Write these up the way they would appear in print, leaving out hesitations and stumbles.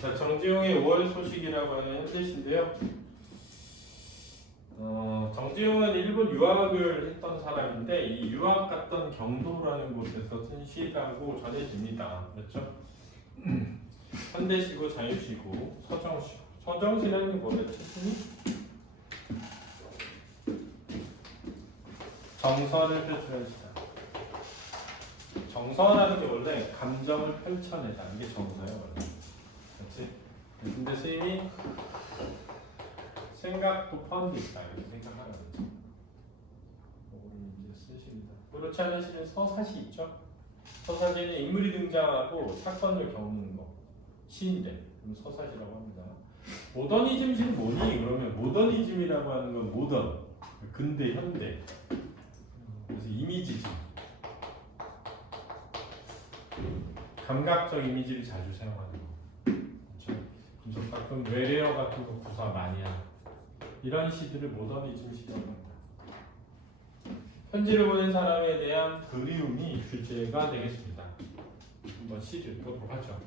자, 정지용의 5월 소식이라고 하는 현대시인데요. 정지용은 일본 유학을 했던 사람인데 이 유학 갔던 경도라는 곳에서 쓴 시라고 전해집니다. 그렇죠? 현대시고 자유시고 서정시고 서정시라는 게 뭐래 뜻이니? 정서를 표출한 시다. 정서라는 게 원래 감정을 펼쳐내다. 이게 정서예요 원래. 그렇지? 근데 스님이 생각도 펀드 있다 이렇게 생각하는 거죠. 이거를 이제 쓰십니다. 그렇지 않은 시는 서사시 있죠? 서사시는 인물이 등장하고 사건을 겪는 거 시인데 그럼 서사시라고 합니다. 모더니즘 시는 뭐니? 그러면 모더니즘이라고 하는 건 모던 근대 현대 그래서 이미지지 감각적 이미지를 자주 사용하는 거. 그렇죠? 그래서 가끔 외래어 같은 거 구사 많이 하는 이런 시들을 모더니즘 시라고 합니다. 편지를 보낸 사람에 대한 그리움이 주제가 되겠습니다. 한번 시를 보도록 하죠.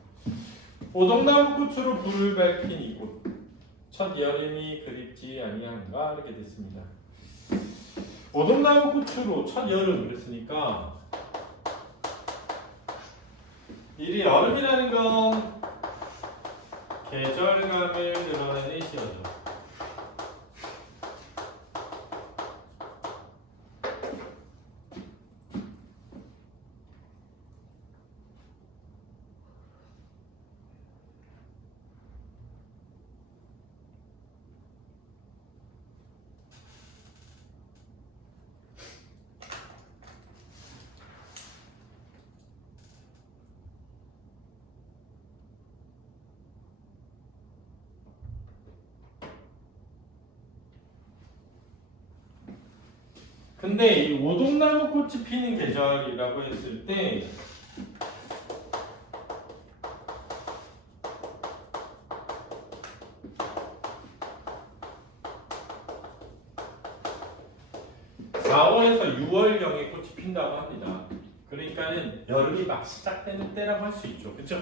오동나무 꽃으로 불을 밝힌 이곳 첫 여름이 그립지 아니한가 이렇게 됐습니다. 오동나무 꽃으로 첫 여름 그랬으니까 이 여름이라는 건 계절감을 드러내는 시어죠. 근데 이 오동나무 꽃이 피는 계절이라고 했을 때 (4월에서 6월경에) 꽃이 핀다고 합니다. 그러니까는 여름이 막 시작되는 때라고 할 수 있죠. 그렇죠?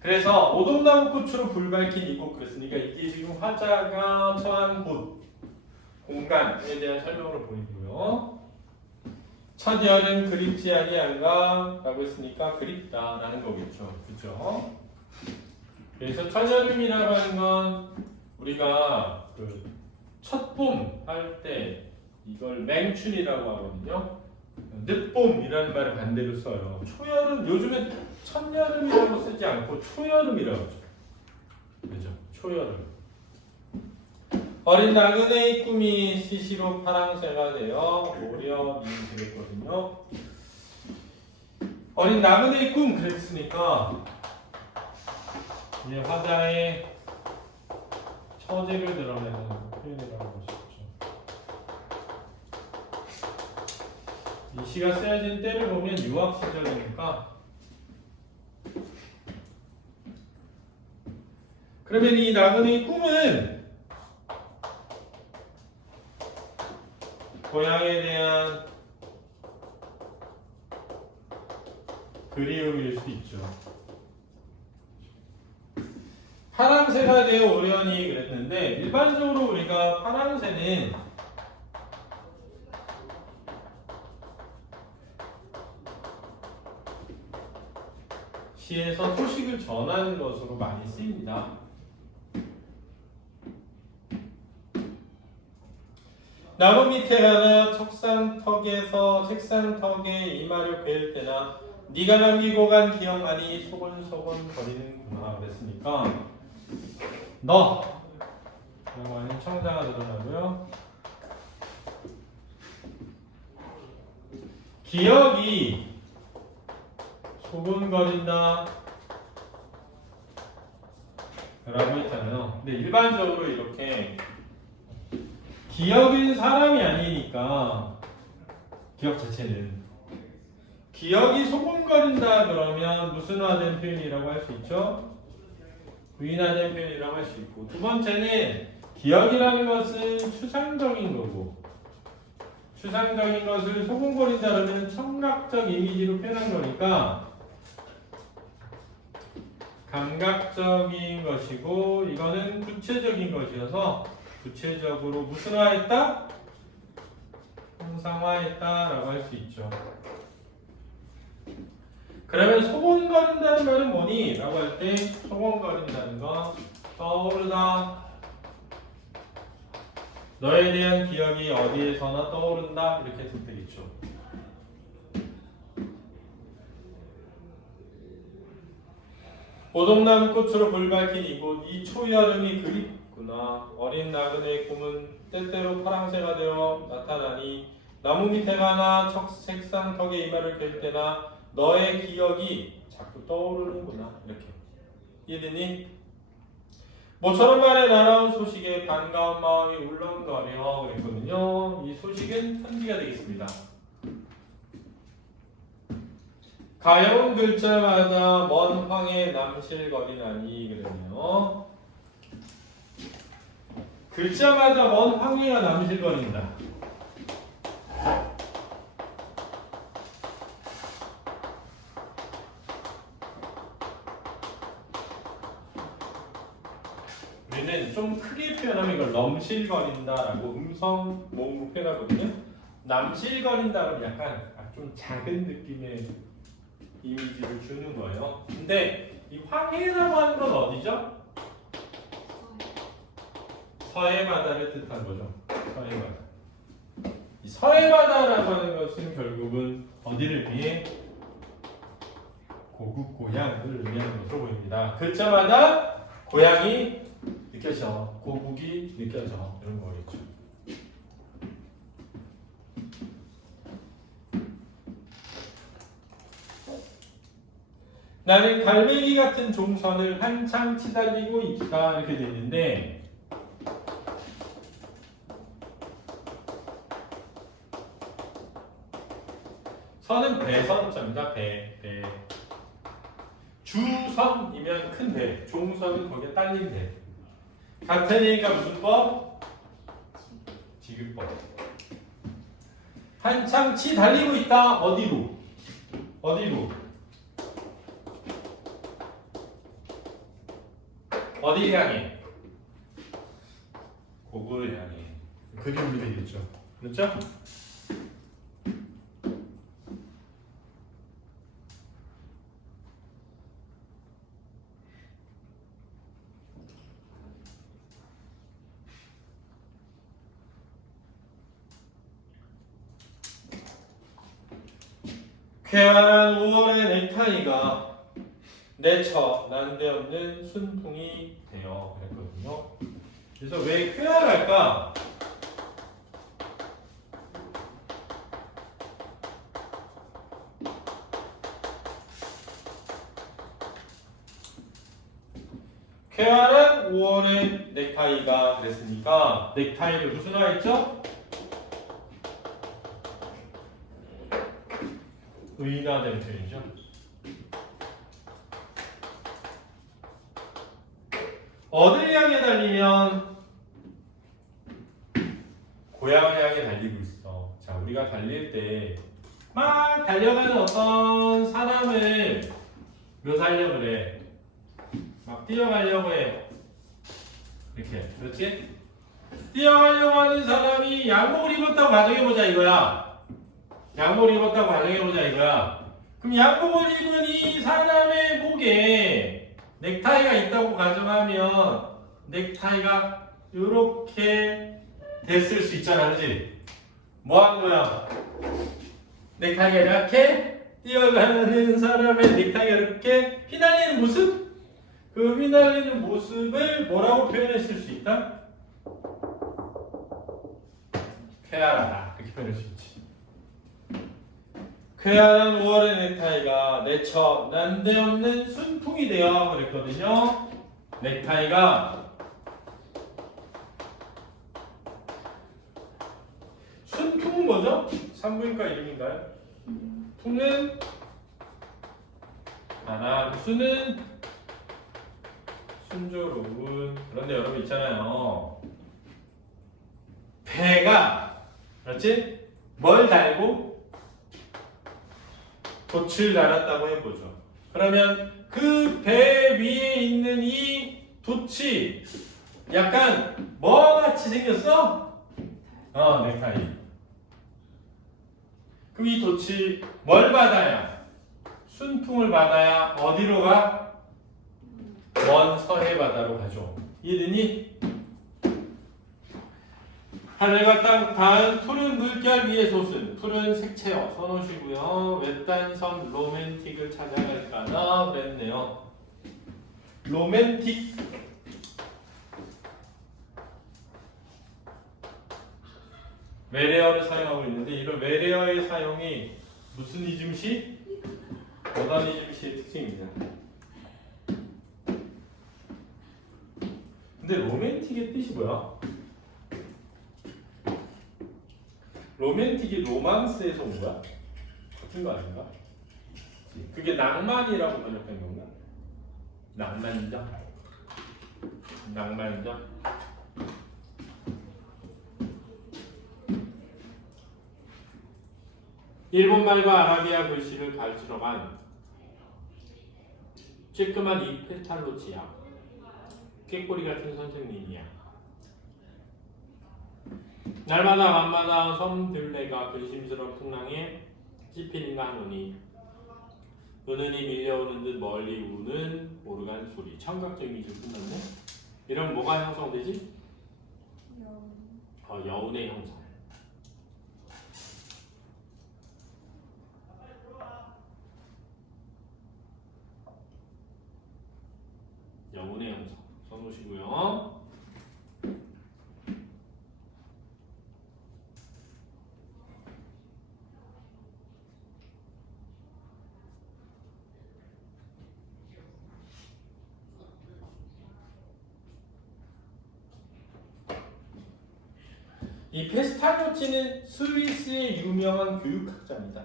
그래서 오동나무 꽃으로 불 밝힌 이곳 그랬으니까 이게 지금 화자가 처한 곳 공간에 대한 설명으로 보이고요. 첫 여름 그립지 아니한가? 라고 했으니까 그립다라는 거겠죠. 그죠? 그래서 첫 여름이라고 하는 건 우리가 그 첫봄 할 때 이걸 맹춘이라고 하거든요. 늦봄이라는 말을 반대로 써요. 초여름, 요즘엔 첫여름이라고 쓰지 않고 초여름이라고 하죠. 그죠? 초여름. 어린 나그네의 꿈이 시시로 파랑새가 되어 오려이 되겠거든요. 어린 나그네의 꿈 그랬으니까 이제 화자의 처지를 드러내는 표현이라고 볼 수 있죠. 이 시가 쓰여진 때를 보면 유학 시절이니까 그러면 이 나그네의 꿈은 고향에 대한 그리움일 수 있죠. 파랑새가 되어 오려니 그랬는데 일반적으로 우리가 파랑새는 시에서 소식을 전하는 것으로 많이 쓰입니다. 나무 밑에 가나 책상턱에 이마를 베일 때나 네가 남기고 간 기억만이 소곤소곤 거리는구나 그랬으니까 너 라고 하는 청자가 드러나고요. 기억이 소곤거린다 라고 했잖아요. 근데 일반적으로 이렇게 기억인 사람이 아니니까 기억 자체는 기억이 소곤거린다 그러면 무슨화된 표현이라고 할 수 있죠? 부인화된 표현이라고 할 수 있고 두 번째는 기억이라는 것은 추상적인 거고 추상적인 것을 소곤거린다 그러면 청각적 이미지로 표현한 거니까 감각적인 것이고 이거는 구체적인 것이어서 구체적으로 무슨화했다? 형상화했다라고 할 수 있죠. 그러면 소곤거린다는 말은 뭐니? 라고 할 때 소곤거린다는 거 떠오르다. 너에 대한 기억이 어디에서나 떠오른다. 이렇게 해도 되겠죠. 보동나무 꽃으로 불 밝힌 이곳 이 초여름이 그립구나. 어린 나그네의 꿈은 때때로 파랑새가 되어 나타나니 나무 밑에 가나 색상 턱에 이마를 갤 때나 너의 기억이 자꾸 떠오르는구나. 이렇게 이해되니? 모처럼 만에 날아온 소식에 반가운 마음이 울렁거려 그랬거든요. 이 소식은 편지가 되겠습니다. 가여운 글자마다 먼 황해 남실거리나니 그러네요. 글자마다 먼 황해가 남실거린다. 우리는 좀 크게 표현하면 이걸 넘실거린다라고 음성 모음으로 표현하거든요. 남실거린다 그러면 약간 좀 작은 느낌의 이미지를 주는 거예요. 근데 이 황해라고 하는 건 어디죠? 서해 바다를 뜻한 거죠. 서해 바다. 이 서해 바다라고 하는 것은 결국은 어디를 위해? 고국 고향을 의미하는 것으로 보입니다. 글자마다 고향이 느껴져, 고국이 느껴져 이런 거겠죠. 나는 갈매기 같은 종선을 한창 치달리고 있다 이렇게 돼 있는데 선은 배선자입니다. 배. 주선이면 큰 배, 종선은 거기에 딸린 배. 같으니까 무슨 법? 지급법. 한창 치달리고 있다. 어디로? 어디 향해? 고국을 향해. 그림이 되겠죠. 그렇죠? 쾌활한 5월의 넥타이가 내처 난데없는 순풍이 되어 그랬거든요. 그래서 왜 쾌활할까? 쾌활한 5월의 넥타이가 그랬으니까 넥타이를 무슨 화했죠? 의인화된 표현이죠. 어딜 향해 달리면 고향을 향해 달리고 있어. 자, 우리가 달릴 때 막 달려가는 어떤 사람을 묘사하려고 그래. 막 뛰어가려고 해. 이렇게, 그렇지? 뛰어가려고 하는 사람이 양복을 입었다고 가정해보자 이거야. 양복을 입었다고 가정해보자 이거야. 그럼 양복을 입은 이 사람의 목에 넥타이가 있다고 가정하면 넥타이가 이렇게 됐을 수 있잖아, 그렇지? 뭐 하는 거야? 넥타이가 이렇게 뛰어가는 사람의 넥타이가 이렇게 휘날리는 모습? 그 휘날리는 모습을 뭐라고 표현했을 수 있다? 쾌활하다 이렇게 표현할 수 있지. 쾌활한 5월의 넥타이가 내처 난데없는 순풍이 되어 그랬거든요. 넥타이가 순풍은 뭐죠? 산부인과 이름인가요? 풍은 바람, 수는 순조로운. 그런데 여러분 있잖아요. 배가 그렇지? 뭘 달고 돛을 달았다고 해보죠. 그러면 그 배 위에 있는 이 돛이 약간 뭐 같이 생겼어? 넥타이. 그럼 이 돛이 뭘 받아야? 순풍을 받아야 어디로 가? 먼 서해 바다로 가죠. 이해되니? 하늘과 땅 닿은 푸른 물결 위의 돛은 푸른 색채여 선호시고요. 외딴 섬 로맨틱을 찾아갈까나 그랬네요. 로맨틱. 외래어를 사용하고 있는데 이런 외래어의 사용이 무슨 이즘시? 모더니즘시의 특징입니다. 근데 로맨틱의 뜻이 뭐야? 로맨틱이 로망스에서 온 거야? 같은 거 아닌가? 그게 낭만이라고 번역한 건가? 낭만이죠? 낭만이죠? 일본말과 아라비아 글씨를 가르치러 간 쬐끄만 이 페스탈로치야. 꾀꼬리 같은 선생님이야. 날마다 밤마다 섬들레가 근심스러운 풍랑에 씹히는가 하노니 은은히 밀려오는 듯 멀리 우는 오르간 소리. 청각적 이미지를 끝났네. 이러면 뭐가 형성되지? 여운의 형성. 여운의 형성. 써놓으시고요. 이 페스탈로치는 스위스의 유명한 교육학자입니다.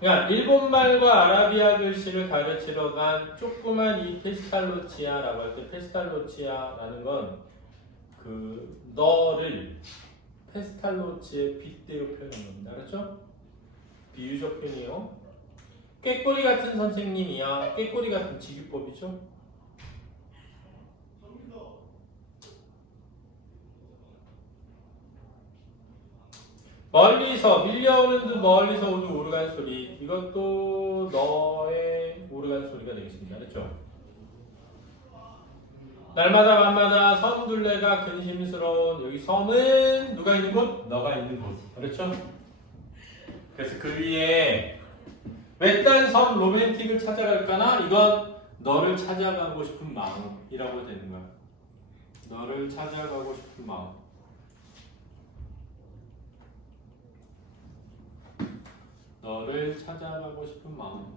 그러니까 일본말과 아라비아 글씨를 가르치러 간 조그만 이 페스탈로치아라고 할 때 페스탈로치아라는 건 그 너를 페스탈로치에 빗대어 표현한 겁니다. 그렇죠? 비유적 표현이에요. 꾀꼬리 같은 선생님이야. 꾀꼬리 같은 직유법이죠. 멀리서 밀려오는 듯 멀리서 오는 오르간 소리. 이것도 너의 오르간 소리가 되겠습니다. 그렇죠? 날마다 밤마다 섬둘레가 근심스러운 여기 섬은 누가 있는 곳? 너가 있는 곳. 그렇죠? 그래서 그 위에 외딴 섬 로맨틱을 찾아갈까나 이건 너를 찾아가고 싶은 마음이라고 되는 거야. 너를 찾아가고 싶은 마음. 너를 찾아가고 싶은 마음.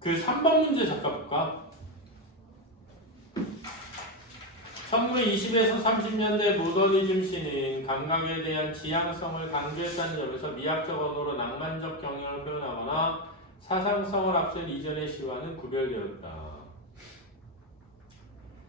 그 3번 문제 잠깐 볼까? 1920에서 30년대 모더니즘 시는 감각에 대한 지향성을 강조했다는 점에서 미학적 언어로 낭만적 경향을 표현하거나 사상성을 앞선 이전의 시와는 구별되었다.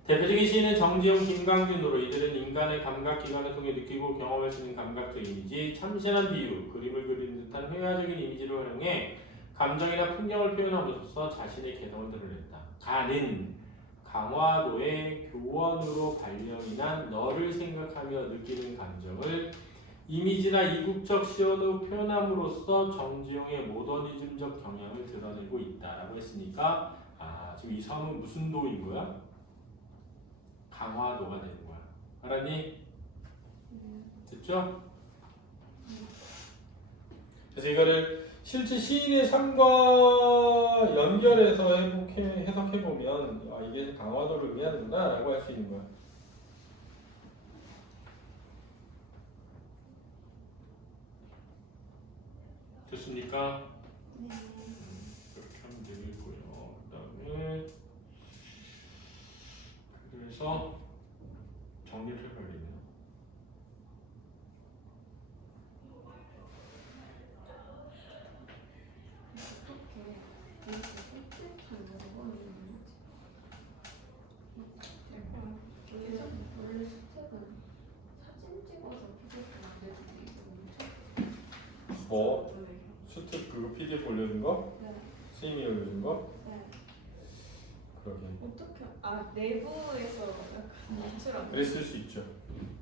대표적인 시인은 정지용, 김광균으로 이들은 인간의 감각기관을 통해 느끼고 경험할 수 있는 감각적 이미지, 참신한 비유, 그림을 그리는 듯한 회화적인 이미지를 활용해 감정이나 풍경을 표현함으로써 자신의 개성을 드러냈다. 가는 강화도의 교원으로 발명이 난 너를 생각하며 느끼는 감정을 이미지나 이국적 시언으로 표현함으로써 정지용의 모더니즘적 경향을 드러내고 있다라고 했으니까 지금 이 섬은 무슨 도인 거야? 강화도가 되는 거야. 알았니? 됐죠? 그래서 이거를 실제 시인의 삶과 연결해서 해석해보면 이게 강화도를 의미하는구나 라고 할 수 있는 거야. 됐습니까? 이렇게 하면 되겠고요. 그 다음에 그래서 정리를 해봐야겠네요. 뭐? 네. 수특 그거 PDF 올려준 거? 네. 스님이 올려준 거? 네. 그러게. 어떻게? 아 내부에서 약간 유출한. 그래 쓸 수 있죠.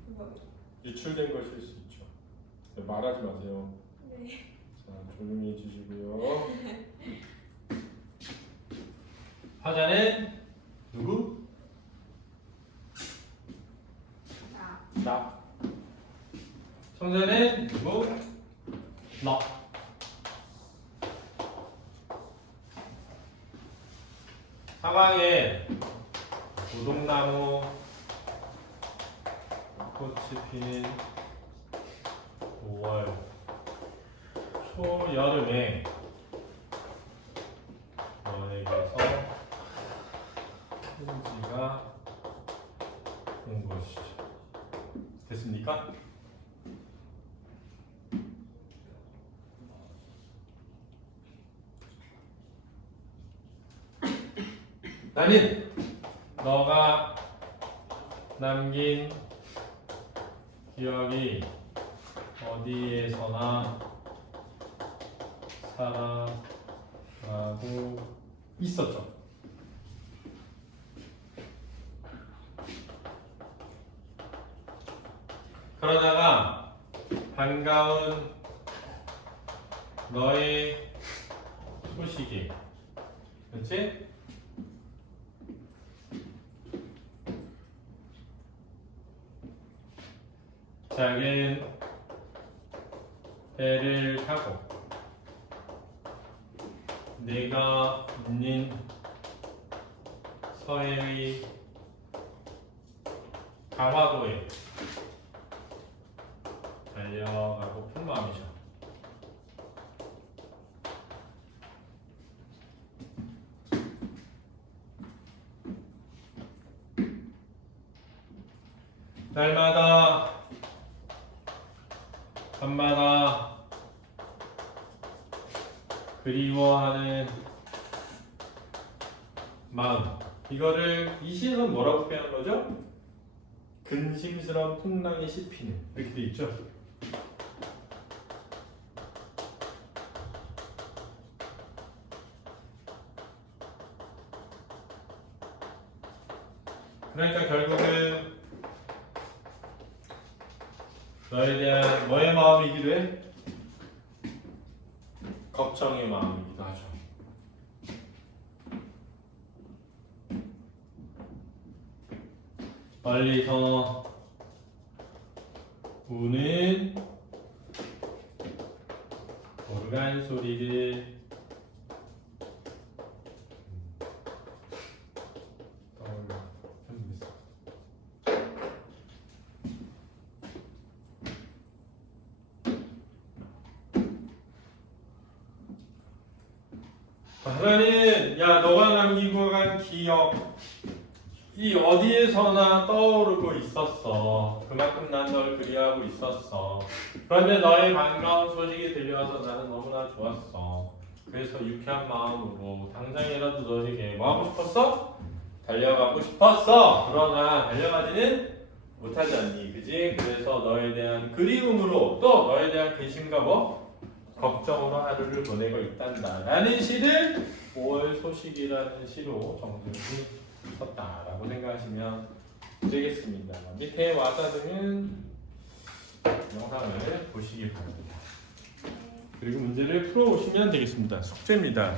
그거. 유출된 걸 쓸 수 있죠. 말하지 마세요. 네. 자, 조용히 해주시고요. 화자는 누구? 자. 나. 성자는 누구? 너. 상황에 고동나무 꽃이 피는 5월 초여름에 너에게서 편지가 온 것이죠. 됐습니까? 나는 너가 남긴 기억이 어디에서나 살아가고 있었죠. 그러다가 반가운 너의 소식이, 그렇지? 작은 배를 타고 내가 있는 서해의 강화도에 달려가고 픈 마음이죠. 날마다 밤마다 그리워하는 마음, 이거를 이 시에서 뭐라고 표현한 거죠? 근심스러운 풍랑이 씹히는, 이렇게 돼 있죠. 그러니까 결국은 너에 대한 뭐의 마음이기도 해? 걱정의 마음이기도 하죠. 멀리서 우는 오르간 소리를 떠올려 보겠습니다. 하나는 야 너가 남기고 간 기억 이 어디에서나 떠오르고 있었어. 그만큼 난 널 그리워하고 있었어. 그런데 너의 반가운 소식이 들려와서 나는 너무나 좋았어. 그래서 유쾌한 마음으로 당장이라도 너에게 뭐 하고 싶었어? 달려가고 싶었어. 그러나 달려가지는 못하지 않니, 그지? 그래서 너에 대한 그리움으로 또 너에 대한 근심과 뭐? 걱정으로 하루를 보내고 있단다 라는 시를 5월 소식이라는 시로 정준이 썼다라고 생각하시면 되겠습니다. 밑에 와사등은 영상을 보시기 바랍니다. 그리고 문제를 풀어오시면 되겠습니다. 숙제입니다.